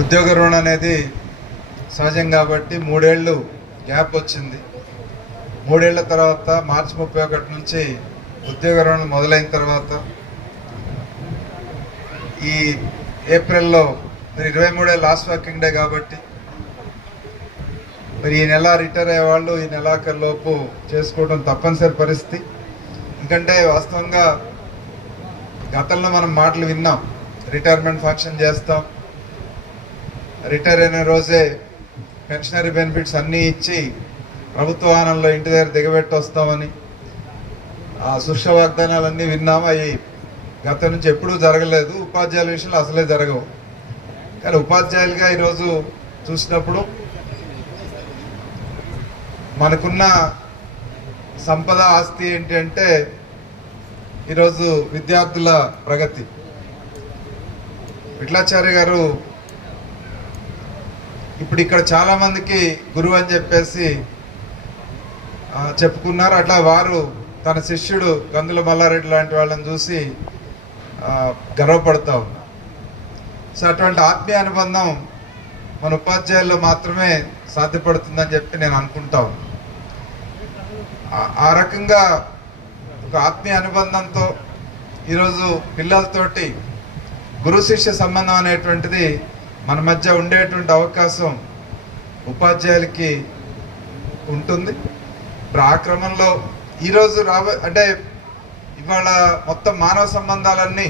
ఉద్యోగ రుణం అనేది సహజం కాబట్టి 3 ఏళ్ళు గ్యాప్ వచ్చింది. 3 ఏళ్ల తర్వాత మార్చి 31 నుంచి ఉద్యోగ రుణం మొదలైన తర్వాత ఈ ఏప్రిల్లో 23 లాస్ట్ వర్కింగ్ డే కాబట్టి ఈ నెల రిటైర్ అయ్యే వాళ్ళు ఈ నెలాఖరులోపు చేసుకోవడం తప్పనిసరి పరిస్థితి. ఎందుకంటే వాస్తవంగా గతంలో మనం మాటలు విన్నాం, రిటైర్మెంట్ ఫంక్షన్ చేస్తాం, రిటైర్ అయిన రోజే పెన్షనరీ బెనిఫిట్స్ అన్నీ ఇచ్చి ప్రభుత్వ వాహనంలో ఇంటి దగ్గర దిగబెట్టి వస్తామని ఆ శుష్క వాగ్దానాలన్నీ విన్నాము. అవి గతం నుంచి ఎప్పుడూ జరగలేదు. ఉపాధ్యాయుల విషయంలో అసలే జరగవు. కానీ ఉపాధ్యాయులుగా ఈరోజు చూసినప్పుడు మనకున్న సంపద ఆస్తి ఏంటి అంటే ఈరోజు విద్యార్థుల ప్రగతి. విఠలాచార్య గారు ఇప్పుడు ఇక్కడ చాలామందికి గురువు అని చెప్పేసి చెప్పుకున్నారు. అట్లా వారు తన శిష్యుడు గందుల మల్లారెడ్డి లాంటి వాళ్ళని చూసి గర్వపడతా ఉన్నారు. సో అటువంటి ఆత్మీయ అనుబంధం మన ఉపాధ్యాయుల్లో మాత్రమే సాధ్యపడుతుందని చెప్పి నేను అనుకుంటా ఉన్నాను. ఆ రకంగా ఒక ఆత్మీయ అనుబంధంతో ఈరోజు పిల్లలతోటి గురు శిష్య సంబంధం అనేటువంటిది మన మధ్య ఉండేటువంటి అవకాశం ఉపాధ్యాయులకి ఉంటుంది. ఇప్పుడు ఆ క్రమంలో ఈరోజు అంటే ఇవాళ మొత్తం మానవ సంబంధాలన్నీ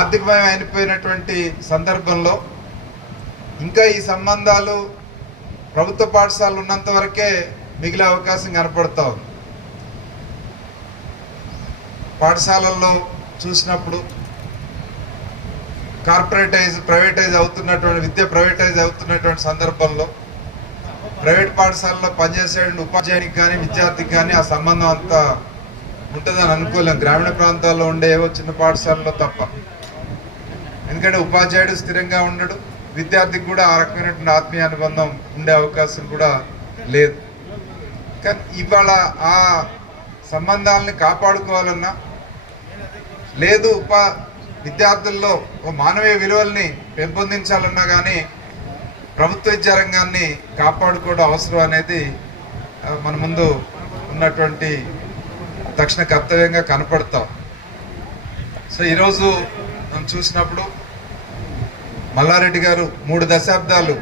ఆర్థికమయం అయిపోయినటువంటి సందర్భంలో ఇంకా ఈ సంబంధాలు ప్రభుత్వ పాఠశాలలు ఉన్నంత వరకే మిగిలే అవకాశం కనపడతా ఉంది. పాఠశాలల్లో చూసినప్పుడు ప్రైవేటైజ్ అవుతున్నటువంటి విద్య ప్రైవేటైజ్ అవుతున్నటువంటి సందర్భంలో ప్రైవేట్ పాఠశాలలో పనిచేసే ఉపాధ్యాయునికి కానీ విద్యార్థికి కానీ ఆ సంబంధం అంతా ఉంటుందని అనుకోలేం. గ్రామీణ ప్రాంతాల్లో ఉండే ఏవో చిన్న పాఠశాలలో తప్ప. ఎందుకంటే ఉపాధ్యాయుడు స్థిరంగా ఉండడు, విద్యార్థికి కూడా ఆ రకమైనటువంటి ఆత్మీయ అనుబంధం ఉండే అవకాశం కూడా లేదు. కానీ ఇవాళ ఆ సంబంధాలని కాపాడుకోవాలన్నా లేదు విద్యార్థుల్లో మానవీయ విలువల్ని పెంపొందించాలన్నా కానీ ప్రభుత్వ విద్యారంగాన్ని కాపాడుకోవడం అవసరం అనేది మన ముందు ఉన్నటువంటి తక్షణ కర్తవ్యంగా కనపడతాం. సో ఈరోజు మనం చూసినప్పుడు మల్లారెడ్డి గారు 3 దశాబ్దాలు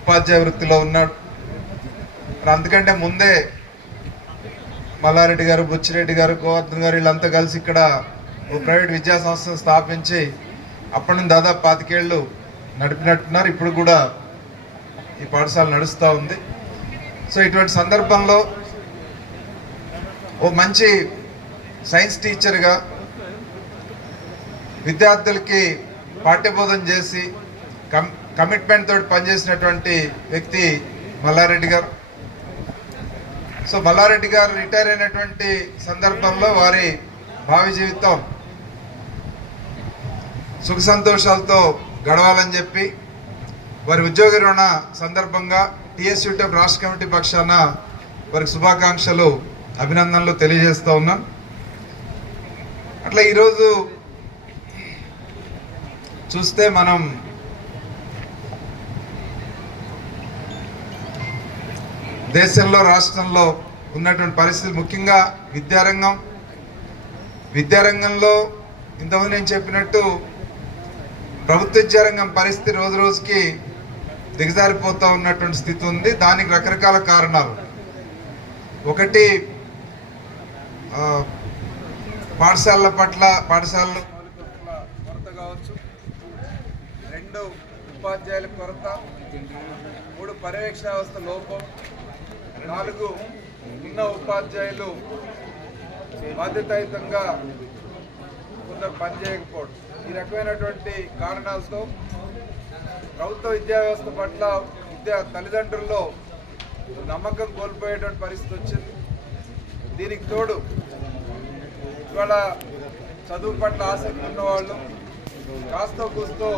ఉపాధ్యాయ వృత్తిలో ఉన్నాడు. అందుకంటే ముందే మల్లారెడ్డి గారు, బుచ్చిరెడ్డి గారు, గోవర్ధన్ గారు వీళ్ళంతా కలిసి ఇక్కడ ఓ ప్రైవేట్ విద్యా సంస్థను స్థాపించి అప్పటి నుంచి దాదాపు 25 ఏళ్ళు నడిపినట్టున్నారు. ఇప్పుడు కూడా ఈ పాఠశాల నడుస్తూ ఉంది. సో ఇటువంటి సందర్భంలో ఓ మంచి సైన్స్ టీచర్గా విద్యార్థులకి పాఠ్యబోధన చేసి కమిట్మెంట్ తోటి పనిచేసినటువంటి వ్యక్తి మల్లారెడ్డి గారు. సో మల్లారెడ్డి గారు రిటైర్ అయినటువంటి సందర్భంలో వారి భావి జీవితం సుఖ సంతోషాలతో గడవాలని చెప్పి వారి ఉద్యోగ రుణ సందర్భంగా టీఎస్యూటీఎఫ్ రాష్ట్ర కమిటీ పక్షాన వారికి శుభాకాంక్షలు, అభినందనలు తెలియజేస్తూ ఉన్నాం. అట్లా ఈరోజు చూస్తే మనం దేశంలో రాష్ట్రంలో ఉన్నటువంటి పరిస్థితి, ముఖ్యంగా విద్యారంగంలో ఇంతకుముందు నేను చెప్పినట్టు ప్రభుత్వ విద్యారంగం పరిస్థితి రోజు రోజుకి దిగజారిపోతూ ఉన్నటువంటి స్థితి ఉంది. దానికి రకరకాల కారణాలు. ఒకటి పాఠశాలల కొరత కావచ్చు, 2 ఉపాధ్యాయుల కొరత, 3 పర్యవేక్షణ వ్యవస్థ లోపం, 4 ఉన్న ఉపాధ్యాయులు బాధ్యతాయుతంగా కొందరు పనిచేయకపోవడం. ఈ రకమైనటువంటి కారణాలతో ప్రభుత్వ విద్యా వ్యవస్థ పట్ల తల్లిదండ్రుల్లో నమ్మకం కోల్పోయేటువంటి పరిస్థితి వచ్చింది. దీనికి తోడు ఇవాళ చదువు పట్ల ఆసక్తి ఉన్నవాళ్ళు, కాస్తో కూస్తో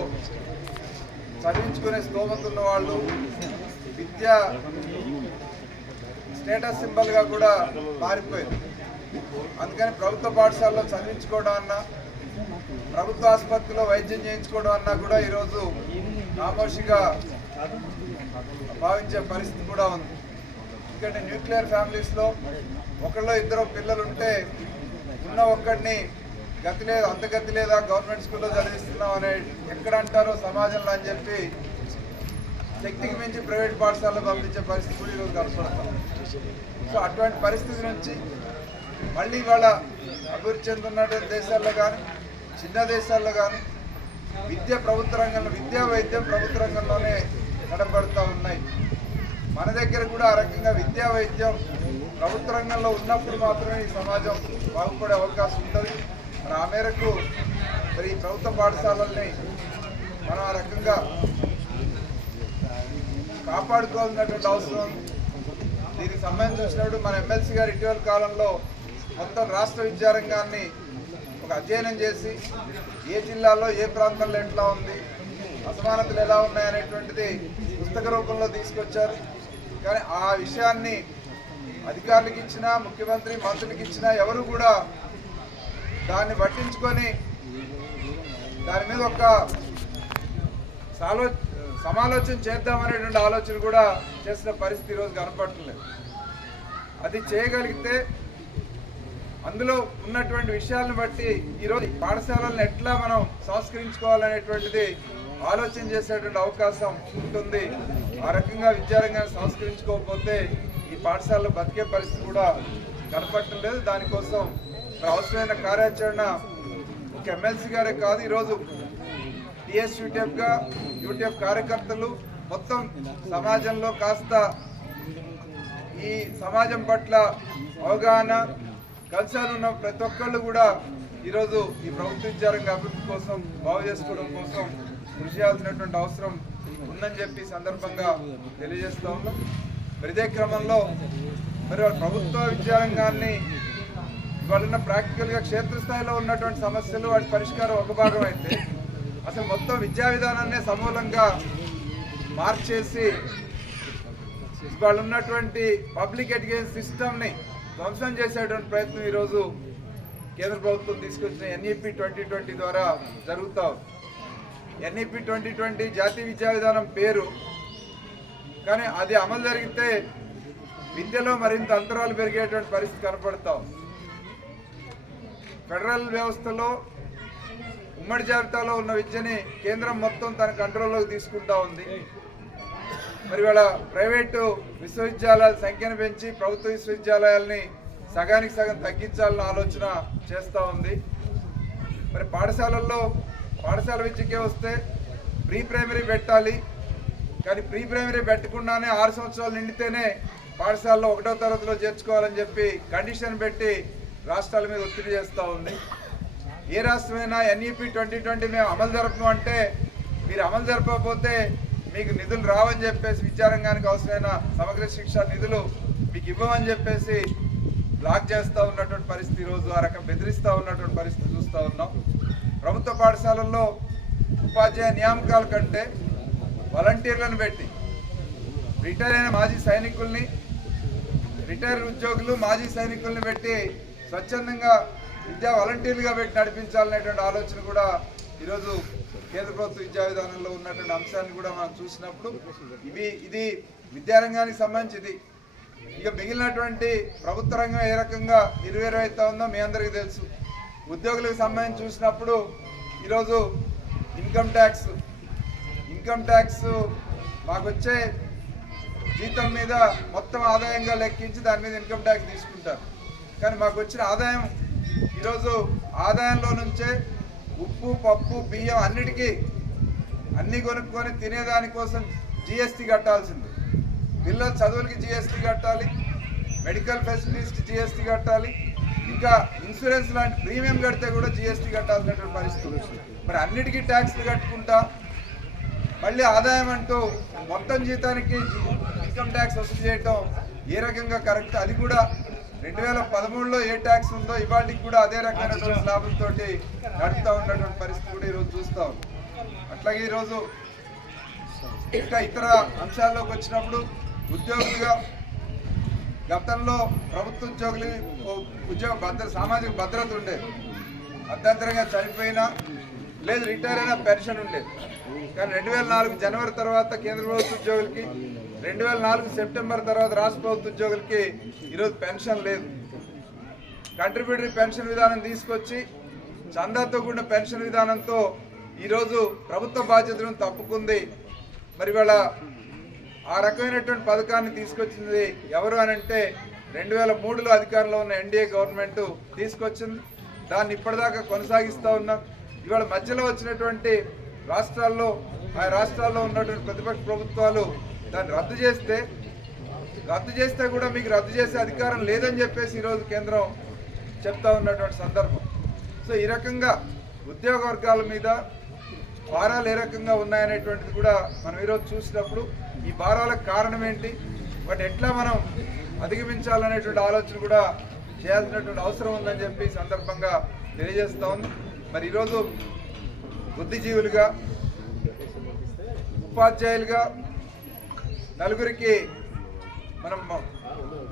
చదివించుకునే స్తోమత ఉన్నవాళ్ళు విద్యా స్టేటస్ సింబల్గా కూడా మారిపోయింది. అందుకని ప్రభుత్వ పాఠశాలలో చదివించుకోవడం అన్నా, ప్రభుత్వ ఆసుపత్రిలో వైద్యం చేయించుకోవడం అన్నా కూడా ఈరోజు నామోషిగా భావించే పరిస్థితి కూడా ఉంది. ఎందుకంటే న్యూక్లియర్ ఫ్యామిలీస్లో ఒకళ్ళు ఇద్దరు పిల్లలు ఉంటే ఉన్న ఒక్కడిని గతి లేదు, అంత గతి లేదా గవర్నమెంట్ స్కూల్లో చదివిస్తున్నాం అనే ఎక్కడ అంటారో సమాజంలో అని చెప్పి శక్తికి మించి ప్రైవేట్ పాఠశాలలో పంపించే పరిస్థితి కూడా ఈరోజు కనపడతాం. సో అటువంటి పరిస్థితి నుంచి మళ్ళీ వాళ్ళ అభివృద్ధి చెందుతున్నటువంటి దేశాల్లో కానీ చిన్న దేశాల్లో కానీ ప్రభుత్వ రంగంలో విద్యా వైద్యం ప్రభుత్వ రంగంలోనే నడపడుతూ ఉన్నాయి. మన దగ్గర కూడా ఆ రకంగా విద్యా వైద్యం ప్రభుత్వ రంగంలో ఉన్నప్పుడు మాత్రమే ఈ సమాజం బాగుపడే అవకాశం ఉంటుంది. మరి ఆ మేరకు మరి ప్రభుత్వ పాఠశాలల్ని మనం ఆ రకంగా కాపాడుకోవాల్సినటువంటి అవసరం ఉంది. దీనికి సంబంధించి చూసినప్పుడు మన ఎమ్మెల్సీ గారు ఇటీవల కాలంలో మొత్తం రాష్ట్ర విద్యారంగాన్ని ఒక అధ్యయనం చేసి ఏ జిల్లాలో ఏ ప్రాంతంలో ఎట్లా ఉంది, అసమానతలు ఎలా ఉన్నాయనేటువంటిది పుస్తక రూపంలో తీసుకొచ్చారు. కానీ ఆ విషయాన్ని అధికారులకు ఇచ్చినా ముఖ్యమంత్రి మంత్రులకు ఇచ్చినా ఎవరు కూడా దాన్ని పట్టించుకొని దాని మీద ఒక సమాలోచన చేద్దామనేటువంటి ఆలోచన కూడా చేసిన పరిస్థితి ఈరోజు కనపడట్లేదు. అది చేయగలిగితే అందులో ఉన్నటువంటి విషయాలను బట్టి ఈరోజు పాఠశాలలను ఎట్లా మనం సంస్కరించుకోవాలనేటువంటిది ఆలోచన చేసేటువంటి అవకాశం ఉంటుంది. ఆ రకంగా విద్యారంగాన్ని సంస్కరించుకోకపోతే ఈ పాఠశాలలో బతికే పరిస్థితి కూడా కనపడటం లేదు. దానికోసం అవసరమైన కార్యాచరణ ఒక ఎమ్మెల్సీ గారే కాదు, ఈరోజు టీఎస్ యూటీఎఫ్ కార్యకర్తలు మొత్తం సమాజంలో కాస్త ఈ సమాజం పట్ల అవగాహన కల్చర్ ఉన్న ప్రతి ఒక్కళ్ళు కూడా ఈరోజు ఈ ప్రభుత్వ విద్యారంగ అభివృద్ధి కోసం బాగు చేసుకోవడం కోసం కృషి చేయాల్సినటువంటి అవసరం ఉందని చెప్పి సందర్భంగా తెలియజేస్తూ ఉన్నాం. మరి ఇదే క్రమంలో మరి ప్రభుత్వ విద్యారంగాన్ని ఇవాళ ప్రాక్టికల్గా క్షేత్రస్థాయిలో ఉన్నటువంటి సమస్యలు వాటి పరిష్కారం ఒక భాగం అయితే అసలు మొత్తం విద్యా విధానాన్ని సమూలంగా మార్చేసి ఇవాళ ఉన్నటువంటి పబ్లిక్ ఎడ్యుకేషన్ సిస్టమ్ని ధ్వంసం చేసేటువంటి ప్రయత్నం ఈరోజు కేంద్ర ప్రభుత్వం తీసుకొచ్చిన ఎన్ఈపీ 2020 ద్వారా జరుగుతూ ఉంది. ఎన్ఈపీ 2020 జాతీయ విద్యా విధానం పేరు, కానీ అది అమలు జరిగితే విద్యలో మరింత అంతరాలు పెరిగేటువంటి పరిస్థితి కనపడతా ఉంది. ఫెడరల్ వ్యవస్థలో ఉమ్మడి జాబితాలో ఉన్న విద్యని కేంద్రం మొత్తం తన కంట్రోల్లోకి తీసుకుంటా ఉంది. మరి వాళ్ళ ప్రైవేటు విశ్వవిద్యాలయాల సంఖ్యను పెంచి ప్రభుత్వ విశ్వవిద్యాలయాల్ని సగానికి సగం తగ్గించాలన్న ఆలోచన చేస్తూ ఉంది. మరి పాఠశాల విద్యకే వస్తే ప్రీ ప్రైమరీ పెట్టాలి, కానీ ప్రీ ప్రైమరీ పెట్టకుండానే 6 సంవత్సరాలు నిండితేనే పాఠశాలలో 1వ తరగతిలో చేర్చుకోవాలని చెప్పి కండిషన్ పెట్టి రాష్ట్రాల మీద ఒత్తిడి చేస్తూ ఉంది. ఏ రాష్ట్రమైనా ఎన్ఈపీ 2020 మేము అమలు జరపము అంటే మీరు అమలు జరపకపోతే మీకు నిధులు రావని చెప్పేసి విద్యారంగానికి అవసరమైన సమగ్ర శిక్ష నిధులు మీకు ఇవ్వమని చెప్పేసి బ్లాక్ చేస్తూ ఉన్నటువంటి పరిస్థితి ఈరోజు ఆ రకం బెదిరిస్తూ ఉన్నటువంటి పరిస్థితి చూస్తూ ఉన్నాం. ప్రభుత్వ పాఠశాలల్లో ఉపాధ్యాయ నియామకాల కంటే వాలంటీర్లను పెట్టి రిటైర్ అయిన మాజీ సైనికుల్ని, రిటైర్ ఉద్యోగులు మాజీ సైనికుల్ని పెట్టి స్వచ్ఛందంగా విద్యా వాలంటీర్లుగా పెట్టి నడిపించాలనేటువంటి ఆలోచన కూడా ఈరోజు కేంద్ర ప్రభుత్వ విద్యా విధానంలో ఉన్నటువంటి అంశాన్ని కూడా మనం చూసినప్పుడు ఇది విద్యారంగానికి సంబంధించింది. ఇక మిగిలినటువంటి ప్రభుత్వ రంగం ఏ రకంగా నిర్వహిస్తూ ఉందో మీ అందరికీ తెలుసు. ఉద్యోగులకు సంబంధించి చూసినప్పుడు ఈరోజు ఇన్కమ్ ట్యాక్స్ మాకు వచ్చే జీతం మీద మొత్తం ఆదాయంగా లెక్కించి దాని మీద ఇన్కమ్ ట్యాక్స్ తీసుకుంటారు. కానీ మాకు వచ్చిన ఆదాయం ఈరోజు ఆదాయంలో నుంచే ఉప్పు, పప్పు, బియ్యం అన్నీ కొనుక్కొని తినేదానికోసం జిఎస్టీ కట్టాల్సింది. పిల్లల చదువులకి జిఎస్టీ కట్టాలి, మెడికల్ ఫెసిలిటీస్కి జిఎస్టీ కట్టాలి, ఇంకా ఇన్సూరెన్స్ లాంటి ప్రీమియం కడితే కూడా జిఎస్టీ కట్టాల్సినటువంటి పరిస్థితి. మరి అన్నిటికీ ట్యాక్స్లు కట్టుకుంటా మళ్ళీ ఆదాయం అంటూ మొత్తం జీతానికి ఇన్కమ్ ట్యాక్స్ వసూలు చేయటం ఏ రకంగా కరెక్ట్? అది కూడా 2013లో ఏ ట్యాక్స్ ఉందో ఇవాటికి కూడా అదే రకమైనటువంటి లాభంతో నడుపుతూ ఉన్నటువంటి పరిస్థితి కూడా ఈరోజు చూస్తాం. అట్లాగే ఈరోజు ఇంకా ఇతర అంశాల్లోకి వచ్చినప్పుడు ఉద్యోగులుగా గతంలో ప్రభుత్వ ఉద్యోగులు సామాజిక భద్రత ఉండేది. అర్ధాంతరంగా చనిపోయినా లేదు రిటైర్ అయినా పెన్షన్ ఉండేది. కానీ 2004 జనవరి తర్వాత కేంద్ర ప్రభుత్వ ఉద్యోగులకి, 2004 సెప్టెంబర్ తర్వాత రాష్ట్ర ప్రభుత్వ ఉద్యోగులకి ఈరోజు పెన్షన్ లేదు. కంట్రిబ్యూటరీ పెన్షన్ విధానం తీసుకొచ్చి చందాతో కూడిన పెన్షన్ విధానంతో ఈరోజు ప్రభుత్వ బాధ్యతలను తప్పుకుంది. మరి వాళ్ళ ఆ రకమైనటువంటి పథకాన్ని తీసుకొచ్చింది ఎవరు అని అంటే 2003లో అధికారంలో ఉన్న ఎన్డీఏ గవర్నమెంట్ తీసుకొచ్చింది. దాన్ని ఇప్పటిదాకా కొనసాగిస్తూ ఉన్నాం. ఇవాళ మధ్యలో వచ్చినటువంటి రాష్ట్రాల్లో ఆ రాష్ట్రాల్లో ఉన్నటువంటి ప్రతిపక్ష ప్రభుత్వాలు దాన్ని రద్దు చేస్తే కూడా మీకు రద్దు చేసే అధికారం లేదని చెప్పేసి ఈరోజు కేంద్రం చెప్తా ఉన్నటువంటి సందర్భం. సో ఈ రకంగా ఉద్యోగ వర్గాల మీద భారాలు ఏ రకంగా ఉన్నాయనేటువంటిది కూడా మనం ఈరోజు చూసినప్పుడు ఈ భారాలకు కారణం ఏంటి, వాటి ఎట్లా మనం అధిగమించాలనేటువంటి ఆలోచన కూడా చేయాల్సినటువంటి అవసరం ఉందని చెప్పి సందర్భంగా తెలియజేస్తా ఉంది. మరి ఈరోజు బుద్ధిజీవులుగా, ఉపాధ్యాయులుగా నలుగురికి మనం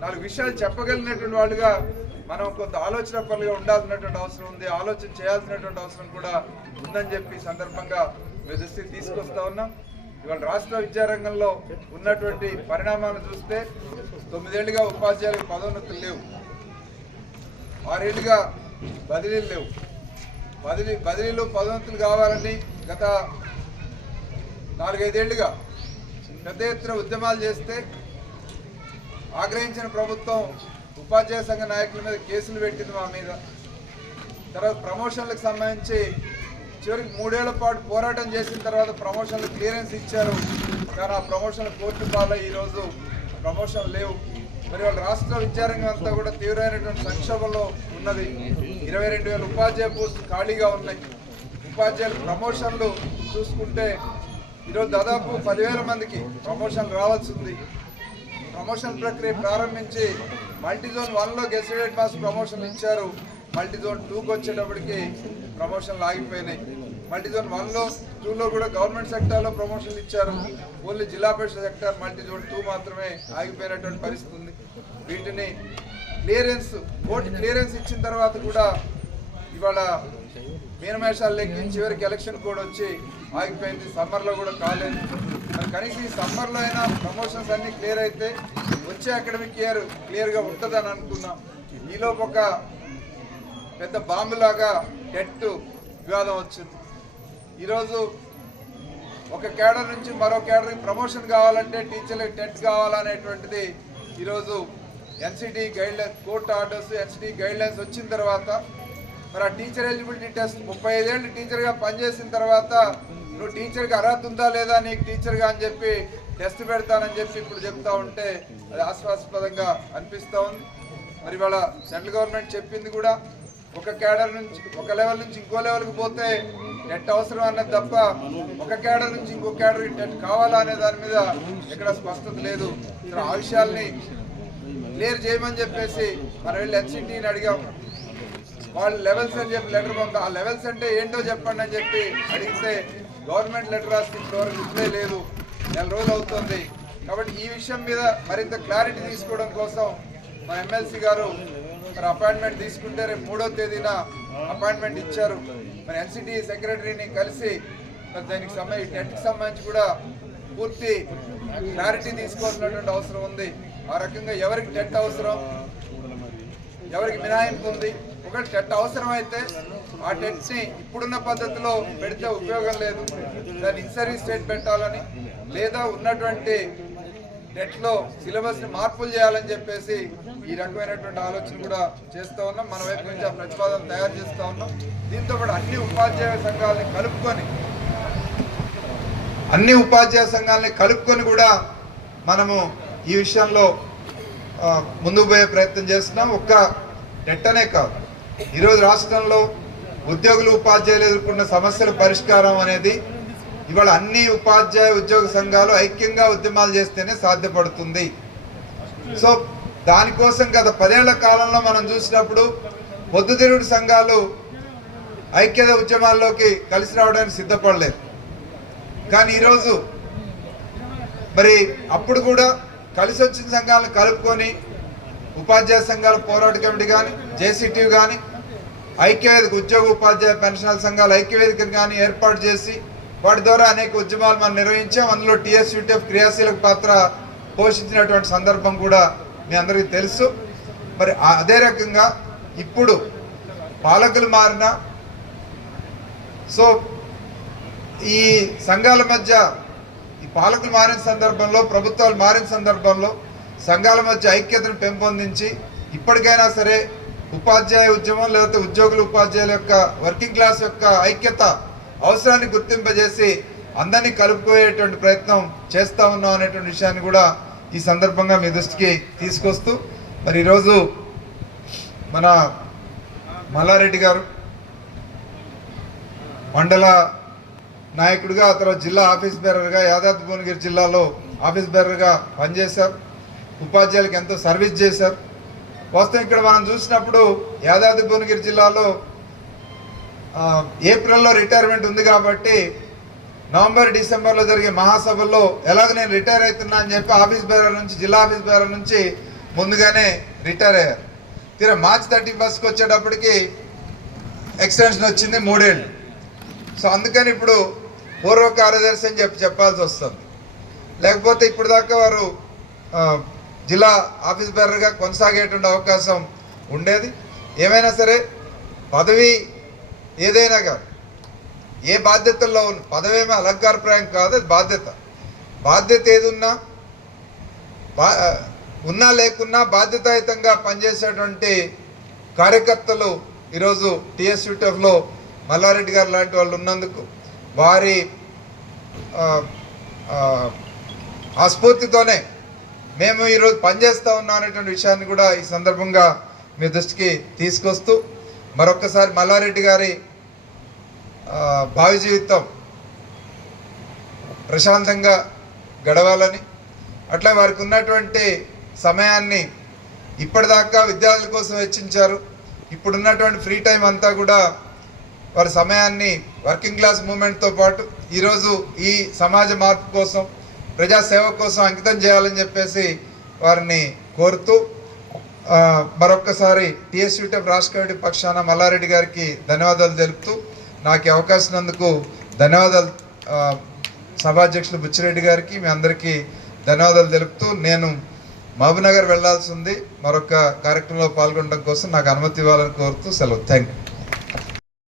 4 విషయాలు చెప్పగలిగినటువంటి వాళ్ళుగా మనం కొంత ఆలోచన పనులుగా ఉండాల్సినటువంటి అవసరం ఉంది, ఆలోచన చేయాల్సినటువంటి అవసరం కూడా ఉందని చెప్పి సందర్భంగా మీ దృష్టికి తీసుకొస్తా ఉన్నాం. ఇవాళ రాష్ట్ర విద్యారంగంలో ఉన్నటువంటి పరిణామాలను చూస్తే 9 ఏళ్లుగా ఉపాధ్యాయులకు పదోన్నతులు లేవు, 6 ఏళ్లుగా బదిలీలు లేవు. బదిలీలు పదోన్నతులు కావాలని గత 4-5 ఏళ్లుగా పెద్ద ఎత్తున ఉద్యమాలు చేస్తే ఆగ్రహించిన ప్రభుత్వం ఉపాధ్యాయ సంఘ నాయకుల మీద కేసులు పెట్టింది మా మీద. తర్వాత ప్రమోషన్లకు సంబంధించి చివరికి 3 ఏళ్ల పాటు పోరాటం చేసిన తర్వాత ప్రమోషన్లు క్లియరెన్స్ ఇచ్చారు. కానీ ఆ ప్రమోషన్లు కోర్టు పాలై ఈరోజు ప్రమోషన్లు లేవు. మరి వాళ్ళ రాష్ట్ర విద్యారంగం అంతా కూడా తీవ్రమైనటువంటి సంక్షోభంలో ఉన్నది. 22,000 ఉపాధ్యాయ పోస్టులు ఖాళీగా ఉన్నాయి. ఉపాధ్యాయుల ప్రమోషన్లు చూసుకుంటే ఈరోజు దాదాపు 10,000 మందికి ప్రమోషన్లు రావాల్సి ఉంది. ప్రమోషన్ ప్రక్రియ ప్రారంభించి మల్టీజోన్ 1లో గెజిటెడ్ మాస్ ప్రమోషన్లు ఇచ్చారు. మల్టీజోన్ 2కి వచ్చేటప్పటికి ప్రమోషన్లు ఆగిపోయినాయి. మల్టీజోన్ 1లో 2లో కూడా గవర్నమెంట్ సెక్టార్లో ప్రమోషన్లు ఇచ్చారు. ఓన్లీ జిల్లా పరిషత్ సెక్టార్ మల్టీజోన్ 2 మాత్రమే ఆగిపోయినటువంటి పరిస్థితి ఉంది. వీటిని కోర్టు క్లియరెన్స్ ఇచ్చిన తర్వాత కూడా ఇవాళ మీనమేషాలు లెక్కించి చివరికి ఎలక్షన్ కోడ్ వచ్చి ఆగిపోయింది. సమ్మర్లో కూడా కాలేదు. మరి కనీసం ఈ సమ్మర్లో అయినా ప్రమోషన్స్ అన్నీ క్లియర్ అయితే వచ్చే అకాడమిక్ ఇయర్ క్లియర్గా ఉంటుందని అనుకున్నాం. ఈలోపు ఒక పెద్ద బాంబులాగా టెట్ వివాదం వచ్చింది. ఈరోజు ఒక కేడర్ నుంచి మరో కేడర్కి ప్రమోషన్ కావాలంటే టీచర్లకు టెట్ కావాలనేటువంటిది ఈరోజు NCT guidelines, court orders, NCT guidelines వచ్చిన తర్వాత మరి ఆ టీచర్ ఎలిజిబిలిటీ టెస్ట్ 35 ఏళ్ళు టీచర్గా పనిచేసిన తర్వాత నువ్వు టీచర్కి అర్హత ఉందా లేదా నీకు టీచర్గా అని చెప్పి టెస్ట్ పెడతానని చెప్పి ఇప్పుడు చెప్తా ఉంటే అది హాస్యాస్పదంగా అనిపిస్తూ ఉంది. మరి ఇవాళ సెంట్రల్ గవర్నమెంట్ చెప్పింది కూడా ఒక కేడర్ నుంచి ఒక లెవెల్ నుంచి ఇంకో లెవెల్కి పోతే టెట్ అవసరం అన్నది తప్ప ఒక కేడర్ నుంచి ఇంకో కేడర్కి టెట్ కావాలా అనే దాని మీద ఎక్కడ స్పష్టత లేదు. ఆ విషయాల్ని క్లియర్ చేయమని చెప్పేసి మనం వెళ్ళి ఎన్సిటీని అడిగాం. వాళ్ళు లెవెల్స్ అని చెప్పి లెటర్ పంపి ఆ లెవెల్స్ అంటే ఏంటో చెప్పండి అని చెప్పి అడిగితే గవర్నమెంట్ లెటర్ రాసి ఇప్పటివరకు రిప్లై లేదు. 4 రోజులు అవుతుంది. కాబట్టి ఈ విషయం మీద మరింత క్లారిటీ తీసుకోవడం కోసం మా ఎమ్మెల్సీ గారు మరి అపాయింట్మెంట్ తీసుకుంటే రేపు 3వ తేదీన అపాయింట్మెంట్ ఇచ్చారు. మరి ఎన్సిటి సెక్రటరీని కలిసి దానికి టెట్కి సంబంధించి కూడా పూర్తి క్లారిటీ తీసుకోవాల్సినటువంటి అవసరం ఉంది. ఆ రకంగా ఎవరికి టెట్ అవసరం, ఎవరికి మినహాయింపు ఉంది. ఒకటి టెట్ అవసరం అయితే ఆ టెట్ని ఇప్పుడున్న పద్ధతిలో పెడితే ఉపయోగం లేదు, దాన్ని ఇన్సర్వీస్ స్టేట్ పెట్టాలని లేదా ఉన్నటువంటి టెట్లో సిలబస్ని మార్పులు చేయాలని చెప్పేసి ఈ రకమైనటువంటి ఆలోచన కూడా చేస్తూ ఉన్నాం. మన వైపు నుంచి ఆ ప్రతిపాదన తయారు చేస్తూ ఉన్నాం. దీంతో కూడా అన్ని ఉపాధ్యాయ సంఘాలని కలుపుకొని కూడా మనము ఈ విషయంలో ముందుకు పోయే ప్రయత్నం చేస్తున్నాం. ఒక్క టెట్ అనే కాదు, ఈరోజు రాష్ట్రంలో ఉద్యోగులు ఉపాధ్యాయులు ఎదుర్కొన్న సమస్యల పరిష్కారం అనేది ఇవాళ అన్ని ఉపాధ్యాయ ఉద్యోగ సంఘాలు ఐక్యంగా ఉద్యమాలు చేస్తేనే సాధ్యపడుతుంది. సో దానికోసం గత 10 ఏళ్ల కాలంలో మనం చూసినప్పుడు పొద్దుతిరుగుడు సంఘాలు ఐక్యత ఉద్యమాల్లోకి కలిసి రావడానికి సిద్ధపడలేదు. కానీ ఈరోజు మరి అప్పుడు కూడా కలిసి వచ్చిన సంఘాలను కలుపుకొని ఉపాధ్యాయ సంఘాల పోరాట కమిటీ కానీ, జేసీటీయూ కానీ, ఐక్యవేదిక ఉద్యోగ ఉపాధ్యాయ పెన్షనల్ సంఘాల ఐక్యవేదికను కానీ ఏర్పాటు చేసి వాటి ద్వారా అనేక ఉద్యమాలు మనం నిర్వహించాం. అందులో టీఎస్యూటీఎఫ్ క్రియాశీలక పాత్ర పోషించినటువంటి సందర్భం కూడా మీ అందరికీ తెలుసు. మరి అదే రకంగా ఇప్పుడు పాలకులు మారినా సో ఈ సంఘాల మధ్య ఈ పాలకులు మారిన సందర్భంలో, ప్రభుత్వాలు మారిన సందర్భంలో సంఘాల మధ్య ఐక్యతను పెంపొందించి ఇప్పటికైనా సరే ఉపాధ్యాయ ఉద్యమం లేకపోతే ఉద్యోగుల ఉపాధ్యాయుల యొక్క వర్కింగ్ క్లాస్ యొక్క ఐక్యత అవసరాన్ని గుర్తింపజేసి అందరినీ కలుపుకోయేటువంటి ప్రయత్నం చేస్తూ ఉన్నాం అనేటువంటి విషయాన్ని కూడా ఈ సందర్భంగా మీ దృష్టికి తీసుకొస్తూ మరి ఈరోజు మన మల్లారెడ్డి గారు మండల నాయకుడిగా, ఆ తర్వాత జిల్లా ఆఫీస్ బేరర్గా, యాదాద్రి భువనగిరి జిల్లాలో ఆఫీస్ బేరర్గా పనిచేశారు. ఉపాధ్యాయులకు ఎంతో సర్వీస్ చేశారు. వాస్తవం ఇక్కడ మనం చూసినప్పుడు యాదాద్రి భువనగిరి జిల్లాలో ఏప్రిల్లో రిటైర్మెంట్ ఉంది కాబట్టి నవంబర్ డిసెంబర్లో జరిగే మహాసభల్లో ఎలాగ నేను రిటైర్ అవుతున్నా అని చెప్పి ఆఫీస్ బేరర్ నుంచి, జిల్లా ఆఫీస్ బేరర్ నుంచి ముందుగానే రిటైర్ అయ్యారు. తీరా మార్చ్ 31కి వచ్చేటప్పటికి ఎక్స్టెన్షన్ వచ్చింది 3 ఏళ్ళు. సో అందుకని ఇప్పుడు పూర్వ కార్యదర్శి అని చెప్పాల్సి వస్తుంది. లేకపోతే ఇప్పుడు దాకా వారు జిల్లా ఆఫీస్ బేరర్గా కొనసాగేటువంటి అవకాశం ఉండేది. ఏమైనా సరే పదవి ఏదైనా కాదు, ఏ బాధ్యతల్లో ఉన్న పదవేమీ అలంకారప్రాయం కాదు, అది బాధ్యత ఏది ఉన్నా లేకున్నా బాధ్యతాయుతంగా పనిచేసేటువంటి కార్యకర్తలు ఈరోజు టీఎస్యూటీఎఫ్లో మల్లారెడ్డి గారు లాంటి వాళ్ళు ఉన్నందుకు వారి ఆ స్ఫూర్తితోనే మేము ఈరోజు పనిచేస్తూ ఉన్నాం అనేటువంటి విషయాన్ని కూడా ఈ సందర్భంగా మీ దృష్టికి తీసుకొస్తూ మరొక్కసారి మల్లారెడ్డి గారి భావి జీవితం ప్రశాంతంగా గడవాలని, అట్లా వారికి ఉన్నటువంటి సమయాన్ని ఇప్పటిదాకా విద్యార్థుల కోసం వెచ్చించారు. ఇప్పుడున్నటువంటి ఫ్రీ టైం అంతా కూడా వారి సమయాన్ని వర్కింగ్ క్లాస్ మూవ్మెంట్తో పాటు ఈరోజు ఈ సమాజ మార్పు కోసం, ప్రజాసేవ కోసం అంకితం చేయాలని చెప్పేసి వారిని కోరుతూ మరొక్కసారి టీఎస్యూటీఎఫ్ రాష్ట్ర కమిటీ పక్షాన మల్లారెడ్డి గారికి ధన్యవాదాలు తెలుపుతూ నాకు అవకాశం ఇచ్చినందుకు ధన్యవాదాలు. సభాధ్యక్షులు బుచ్చిరెడ్డి గారికి మీ అందరికీ ధన్యవాదాలు తెలుపుతూ నేను మహబూబ్నగర్ వెళ్లాల్సి ఉంది. మరొక కార్యక్రమంలో పాల్గొనడం కోసం నాకు అనుమతి ఇవ్వాలని కోరుతూ సెలవు. Thank you.